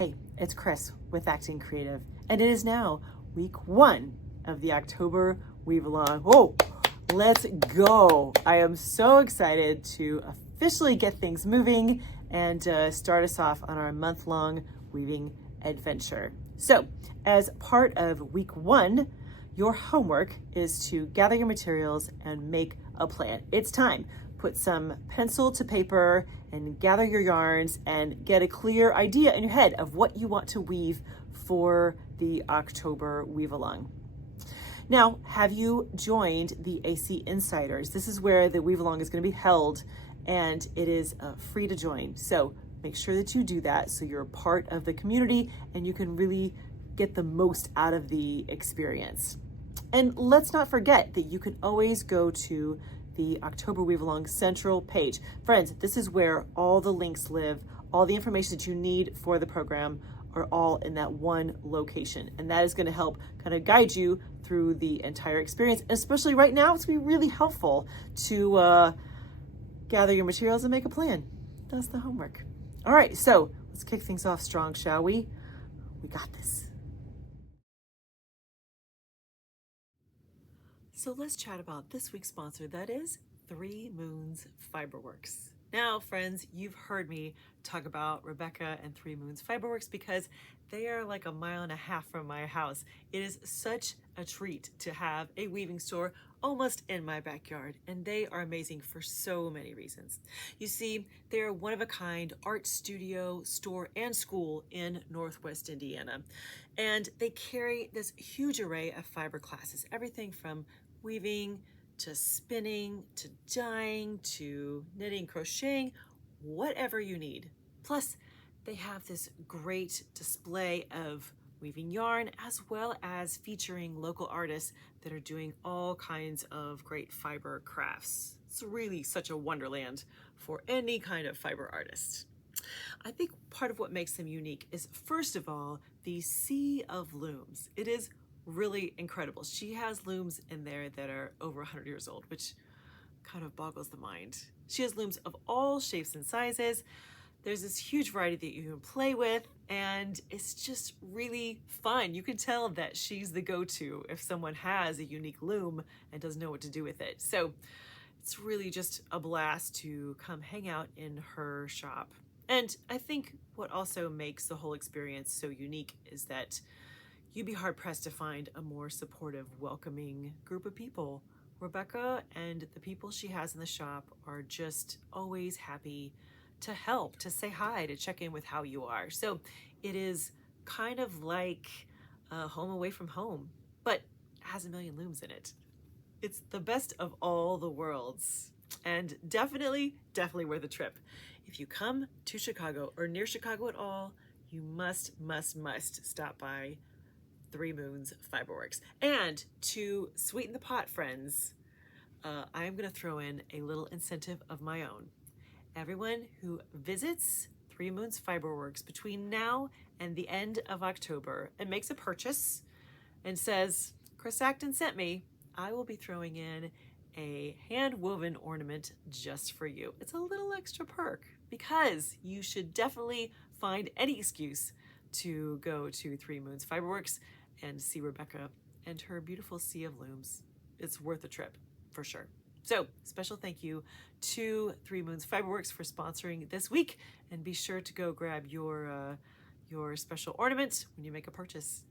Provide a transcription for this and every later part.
Hey, it's Chris with Acton Creative, and it is now week 1 of the October Weave Along. Whoa, let's go. I am so excited to officially get things moving and start us off on our month-long weaving adventure. So, as part of week 1, your homework is to gather your materials and make a plan. It's time. Put some pencil to paper and gather your yarns and get a clear idea in your head of what you want to weave for the October Weave Along. Now, have you joined the AC Insiders? This is where the Weave Along is going to be held, and it is free to join. So make sure that you do that so you're part of the community and you can really get the most out of the experience. And let's not forget that you can always go to the October Weave Along central page. Friends, this is where all the links live. All the information that you need for the program are all in that one location. And that is going to help kind of guide you through the entire experience. And especially right now, it's going to be really helpful to gather your materials and make a plan. That's the homework. All right, so let's kick things off strong, shall we? We got this. So let's chat about this week's sponsor, that is 3 Moons Fiberworks. Now, friends, you've heard me talk about Rebecca and 3 Moons Fiberworks because they are like a mile and a half from my house. It is such a treat to have a weaving store almost in my backyard, and they are amazing for so many reasons. You see, they're a one-of-a-kind art studio, store, and school in Northwest Indiana, and they carry this huge array of fiber classes, everything from weaving to spinning to dyeing to knitting, crocheting, whatever you need. Plus, they have this great display of weaving yarn as well as featuring local artists that are doing all kinds of great fiber crafts. It's really such a wonderland for any kind of fiber artist. I think part of what makes them unique is, first of all, the sea of looms. It is really incredible. She has looms in there that are over 100 years old, which kind of boggles the mind. She has looms of all shapes and sizes. There's this huge variety that you can play with, and it's just really fun. You can tell that she's the go-to if someone has a unique loom and doesn't know what to do with it. So it's really just a blast to come hang out in her shop. And I think what also makes the whole experience so unique is that you'd be hard-pressed to find a more supportive, welcoming group of people. Rebecca and the people she has in the shop are just always happy to help, to say hi, to check in with how you are. So it is kind of like a home away from home, but has a million looms in it. It's the best of all the worlds, and definitely worth a trip. If you come to Chicago or near Chicago at all, you must stop by 3 Moons Fiberworks. And to sweeten the pot, friends, I'm going to throw in a little incentive of my own. Everyone who visits 3 Moons Fiberworks between now and the end of October and makes a purchase and says, Chris Acton sent me, I will be throwing in a hand-woven ornament just for you. It's a little extra perk because you should definitely find any excuse to go to 3 Moons Fiberworks and see Rebecca and her beautiful sea of looms. It's worth a trip, for sure. So, special thank you to 3 Moons Fiberworks for sponsoring this week, and be sure to go grab your special ornament when you make a purchase.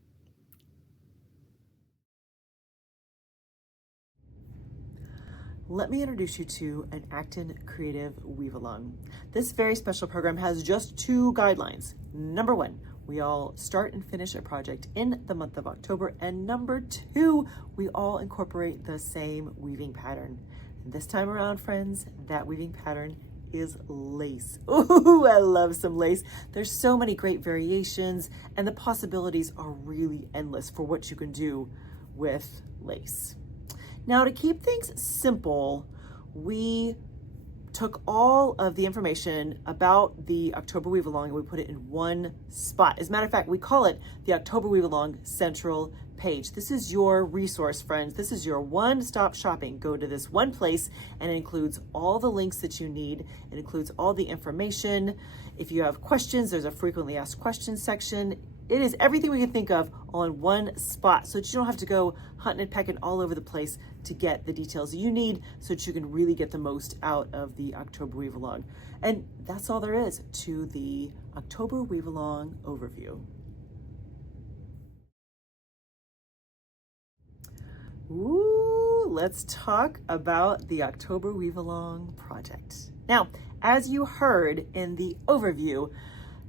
Let me introduce you to an Acton Creative Weave Along. This very special program has just 2 guidelines. Number 1, we all start and finish a project in the month of October. And number 2, we all incorporate the same weaving pattern. And this time around, friends, that weaving pattern is lace. Ooh, I love some lace. There's so many great variations, and the possibilities are really endless for what you can do with lace. Now, to keep things simple, we took all of the information about the October Weave Along and we put it in one spot. As a matter of fact, we call it the October Weave Along Central Page. This is your resource, friends. This is your one-stop shopping. Go to this one place and it includes all the links that you need. It includes all the information. If you have questions, there's a frequently asked questions section. It is everything we can think of all in one spot so that you don't have to go hunting and pecking all over the place to get the details you need so that you can really get the most out of the October Weave Along. And that's all there is to the October Weave Along overview. Ooh, let's talk about the October Weave Along project. Now, as you heard in the overview,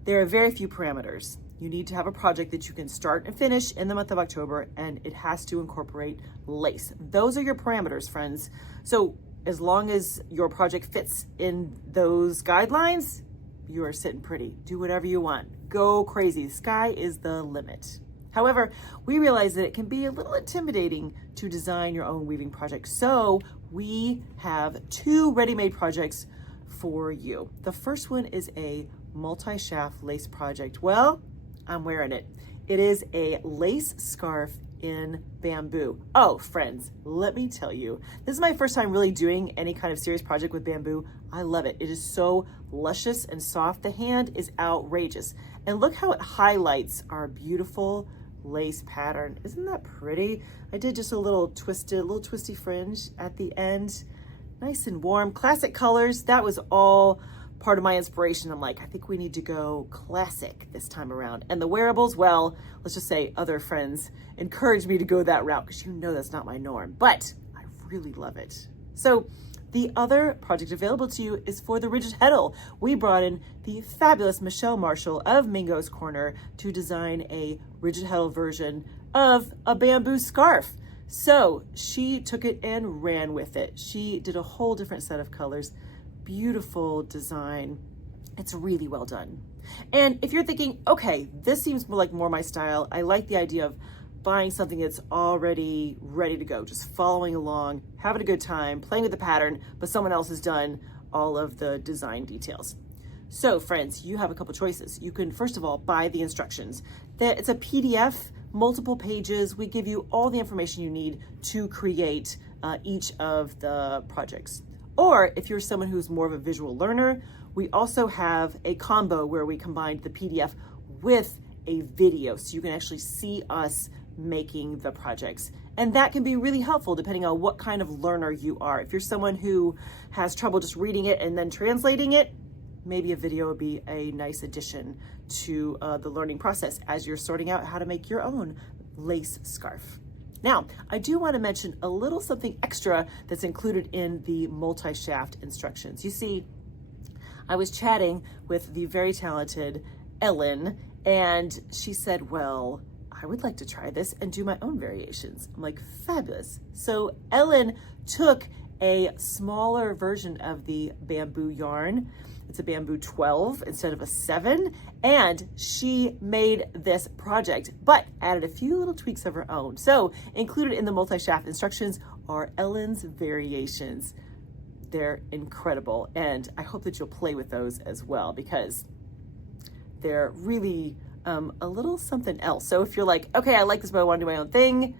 there are very few parameters. You need to have a project that you can start and finish in the month of October, and it has to incorporate lace. Those are your parameters, friends. So as long as your project fits in those guidelines, you are sitting pretty. Do whatever you want. Go crazy. The sky is the limit. However, we realize that it can be a little intimidating to design your own weaving project. So we have two ready-made projects for you. The first one is a multi-shaft lace project. Well, I'm wearing it. It is a lace scarf in bamboo. Oh, friends, let me tell you, this is my first time really doing any kind of serious project with bamboo. I love it. It is so luscious and soft. The hand is outrageous. And look how it highlights our beautiful lace pattern. Isn't that pretty? I did just a little twisty fringe at the end. Nice and warm, classic colors. That was all part of my inspiration. I'm like, I think we need to go classic this time around. And the wearables, well, let's just say other friends encouraged me to go that route because you know that's not my norm, but I really love it. So the other project available to you is for the rigid heddle. We brought in the fabulous Michelle Marshall of Mingo's Corner to design a rigid heddle version of a bamboo scarf. So she took it and ran with it. She did a whole different set of colors. Beautiful design. It's really well done. And if you're thinking, okay, this seems more my style. I like the idea of buying something that's already ready to go, just following along, having a good time, playing with the pattern, but someone else has done all of the design details. So friends, you have a couple choices. You can, first of all, buy the instructions. It's a PDF, multiple pages. We give you all the information you need to create each of the projects. Or if you're someone who's more of a visual learner, we also have a combo where we combined the PDF with a video so you can actually see us making the projects. And that can be really helpful depending on what kind of learner you are. If you're someone who has trouble just reading it and then translating it, maybe a video would be a nice addition to the learning process as you're sorting out how to make your own lace scarf. Now, I do want to mention a little something extra that's included in the multi-shaft instructions. You see, I was chatting with the very talented Ellen, and she said, well, I would like to try this and do my own variations. I'm like, fabulous. So Ellen took a smaller version of the bamboo yarn. It's a bamboo 12 instead of a 7, and she made this project, but added a few little tweaks of her own. So included in the multi-shaft instructions are Ellen's variations. They're incredible, and I hope that you'll play with those as well because they're really a little something else. So if you're like, okay, I like this, but I want to do my own thing,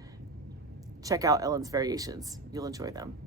check out Ellen's variations. You'll enjoy them.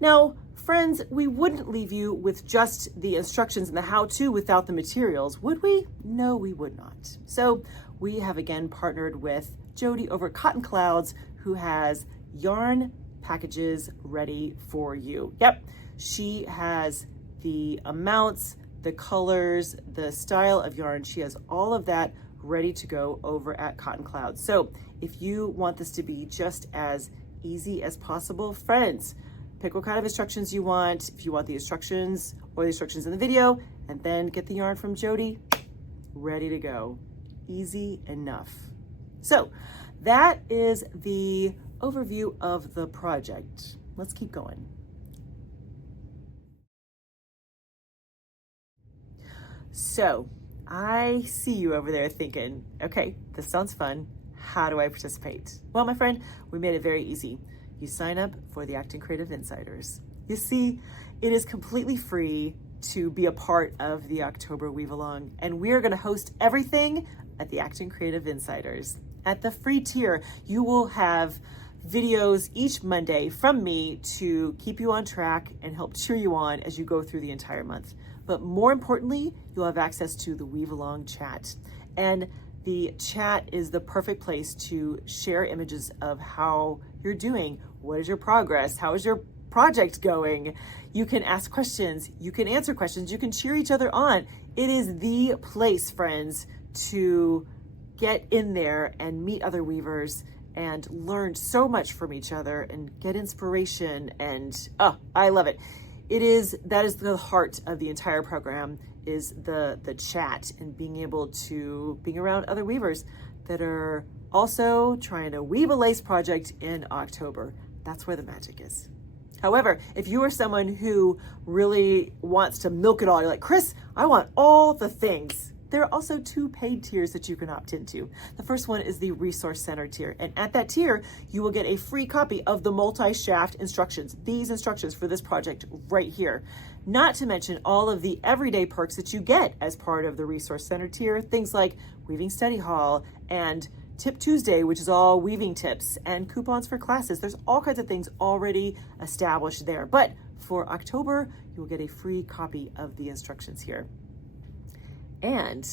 Now, friends, we wouldn't leave you with just the instructions and the how-to without the materials, would we? No, we would not. So we have again partnered with Jody over at Cotton Clouds, who has yarn packages ready for you. Yep, she has the amounts, the colors, the style of yarn. She has all of that ready to go over at Cotton Clouds. So if you want this to be just as easy as possible, friends, pick what kind of instructions you want. If you want the instructions or the instructions in the video, and then get the yarn from Jody, ready to go. Easy enough. So that is the overview of the project. Let's keep going. So I see you over there thinking, okay, this sounds fun. How do I participate? Well, my friend, we made it very easy. You sign up for the Acton Creative Insiders. You see, It is completely free to be a part of the October Weave Along, and we are going to host everything at the Acton Creative Insiders. At the free tier, you will have videos each Monday from me to keep you on track and help cheer you on as you go through the entire month. But more importantly, you'll have access to the Weave Along chat. And the chat is the perfect place to share images of how you're doing. What is your progress? How is your project going? You can ask questions, you can answer questions, you can cheer each other on. It is the place, friends, to get in there and meet other weavers and learn so much from each other and get inspiration. And I love it. That is the heart of the entire program, is the chat and being around other weavers that are also trying to weave a lace project in October. That's where the magic is. However, if you are someone who really wants to milk it all, you're like, Chris, I want all the things. There are also 2 paid tiers that you can opt into. The first one is the Resource Center tier. And at that tier, you will get a free copy of the multi-shaft instructions, these instructions for this project right here. Not to mention all of the everyday perks that you get as part of the Resource Center tier, things like Weaving Study Hall and Tip Tuesday, which is all weaving tips, and coupons for classes. There's all kinds of things already established there. But for October, you will get a free copy of the instructions here. And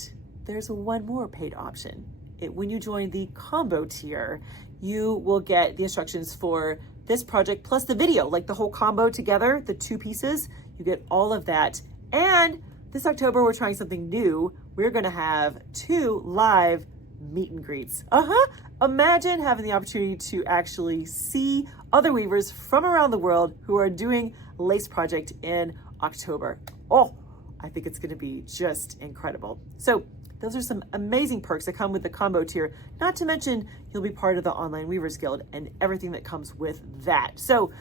there's one more paid option. When you join the combo tier, you will get the instructions for this project plus the video, like the whole combo together, the 2 pieces. You get all of that. And this October, we're trying something new. We're going to have 2 live meet and greets. Imagine having the opportunity to actually see other weavers from around the world who are doing a lace project in October. I think it's going to be just incredible. So those are some amazing perks that come with the combo tier, not to mention you'll be part of the Online Weavers Guild and everything that comes with that. So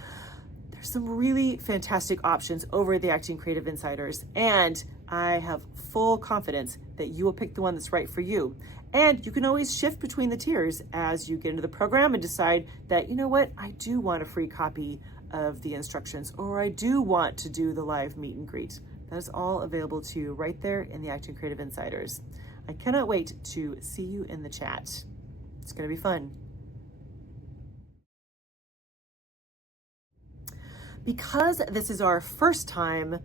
there's some really fantastic options over at the Acton Creative Insiders, and I have full confidence that you will pick the one that's right for you. And you can always shift between the tiers as you get into the program and decide that, you know what, I do want a free copy of the instructions, or I do want to do the live meet and greet. That is all available to you right there in the Acton Creative Insiders. I cannot wait to see you in the chat. It's going to be fun. Because this is our first time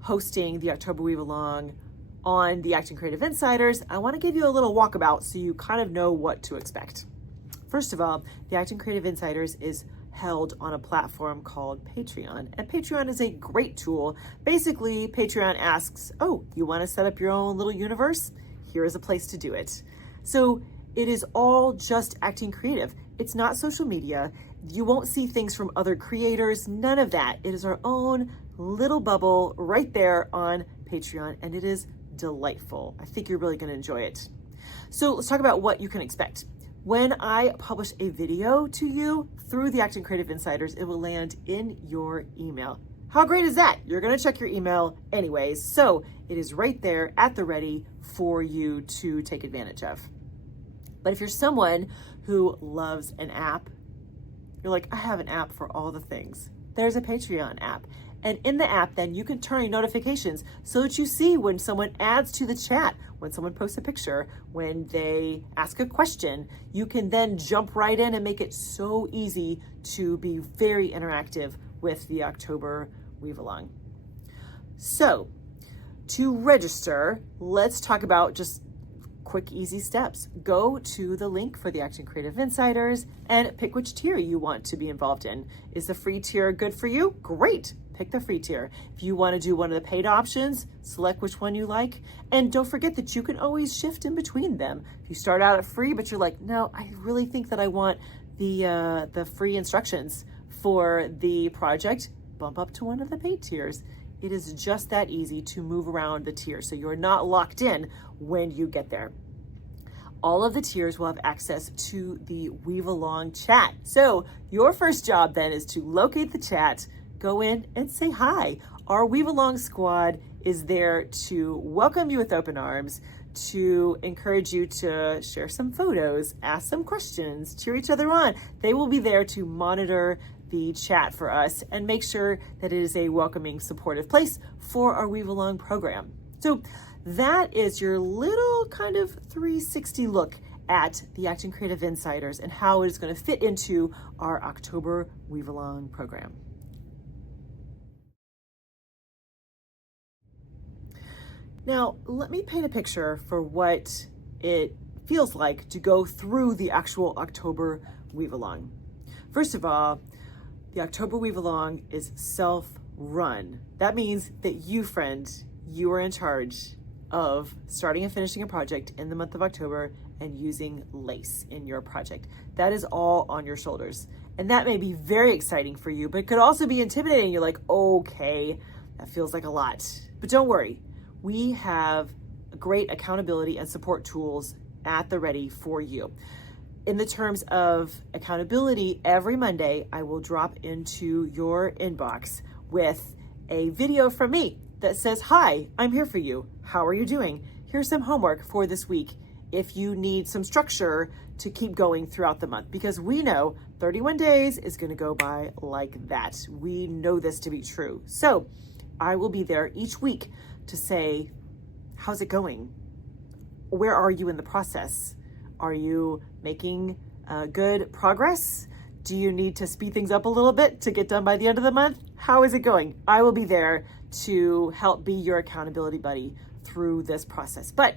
hosting the October Weave Along on the Acton Creative Insiders, I want to give you a little walkabout so you kind of know what to expect. First of all, the Acton Creative Insiders is held on a platform called Patreon. And Patreon is a great tool. Basically, Patreon asks, you want to set up your own little universe? Here is a place to do it. So it is all just Acting Creative. It's not social media. You won't see things from other creators, none of that. It is our own little bubble right there on Patreon, and it is delightful. I think you're really going to enjoy it. So let's talk about what you can expect. When I publish a video to you through the Acton Creative Insiders, it will land in your email. How great is that? You're going to check your email anyways, so it is right there at the ready for you to take advantage of. But if you're someone who loves an app, you're like, I have an app for all the things. There's a Patreon app. And in the app, then you can turn on notifications so that you see when someone adds to the chat, when someone posts a picture, when they ask a question. You can then jump right in and make it so easy to be very interactive with the October Weave Along. So to register, let's talk about just quick, easy steps. Go to the link for the Acton Creative Insiders and pick which tier you want to be involved in. Is the free tier good for you? Great. Pick the free tier. If you want to do one of the paid options, select which one you like. And don't forget that you can always shift in between them. If you start out at free, but you're like, no, I really think that I want the free instructions for the project, bump up to one of the paid tiers. It is just that easy to move around the tiers, so you're not locked in when you get there. All of the tiers will have access to the Weave Along chat. So your first job then is to locate the chat, go in and say hi. Our Weave Along squad is there to welcome you with open arms, to encourage you to share some photos, ask some questions, cheer each other on. They will be there to monitor the chat for us and make sure that it is a welcoming, supportive place for our Weave Along program. So that is your little kind of 360 look at the Acton Creative Insiders and how it is going to fit into our October Weave Along program. Now, let me paint a picture for what it feels like to go through the actual October Weave Along. First of all, the October Weave Along is self-run. That means that you, friend, you are in charge of starting and finishing a project in the month of October and using lace in your project. That is all on your shoulders. And that may be very exciting for you, but it could also be intimidating. You're like, okay, that feels like a lot. But don't worry. We have great accountability and support tools at the ready for you. In the terms of accountability, every Monday, I will drop into your inbox with a video from me that says, hi, I'm here for you. How are you doing? Here's some homework for this week if you need some structure to keep going throughout the month, because we know 31 days is going to go by like that. We know this to be true. So I will be there each week to say, how's it going? Where are you in the process? Are you making good progress? Do you need to speed things up a little bit to get done by the end of the month? How is it going? I will be there to help be your accountability buddy through this process. But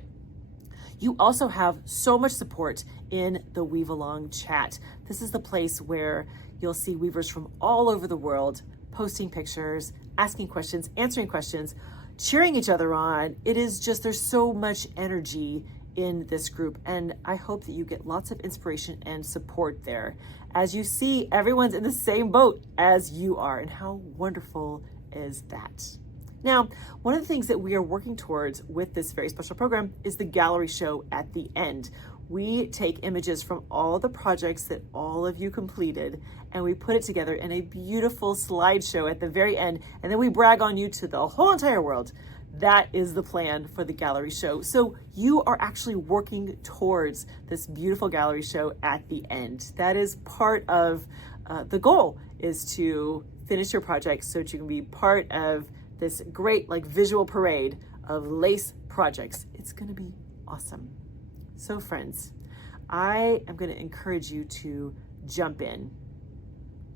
you also have so much support in the Weave Along chat. This is the place where you'll see weavers from all over the world posting pictures, asking questions, answering questions, cheering each other on. It is just, there's so much energy in this group, and I hope that you get lots of inspiration and support there. As you see, everyone's in the same boat as you are, and how wonderful is that? Now, one of the things that we are working towards with this very special program is the gallery show at the end. We take images from all the projects that all of you completed, and we put it together in a beautiful slideshow at the very end, and then we brag on you to the whole entire world. That is the plan for the gallery show. So you are actually working towards this beautiful gallery show at the end. That is part of the goal, is to finish your project so that you can be part of this great visual parade of lace projects. It's going to be awesome. So friends, I am going to encourage you to jump in,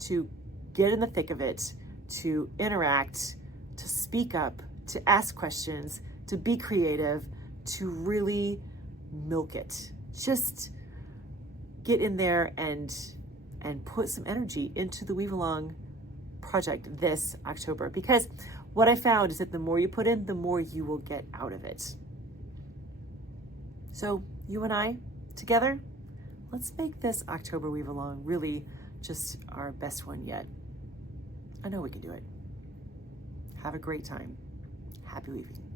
to get in the thick of it, to interact, to speak up, to ask questions, to be creative, to really milk it. Just get in there and put some energy into the Weave Along project this October, because what I found is that the more you put in, the more you will get out of it. So you and I together, let's make this October Weave Along really just our best one yet. I know we can do it. Have a great time. Happy weaving.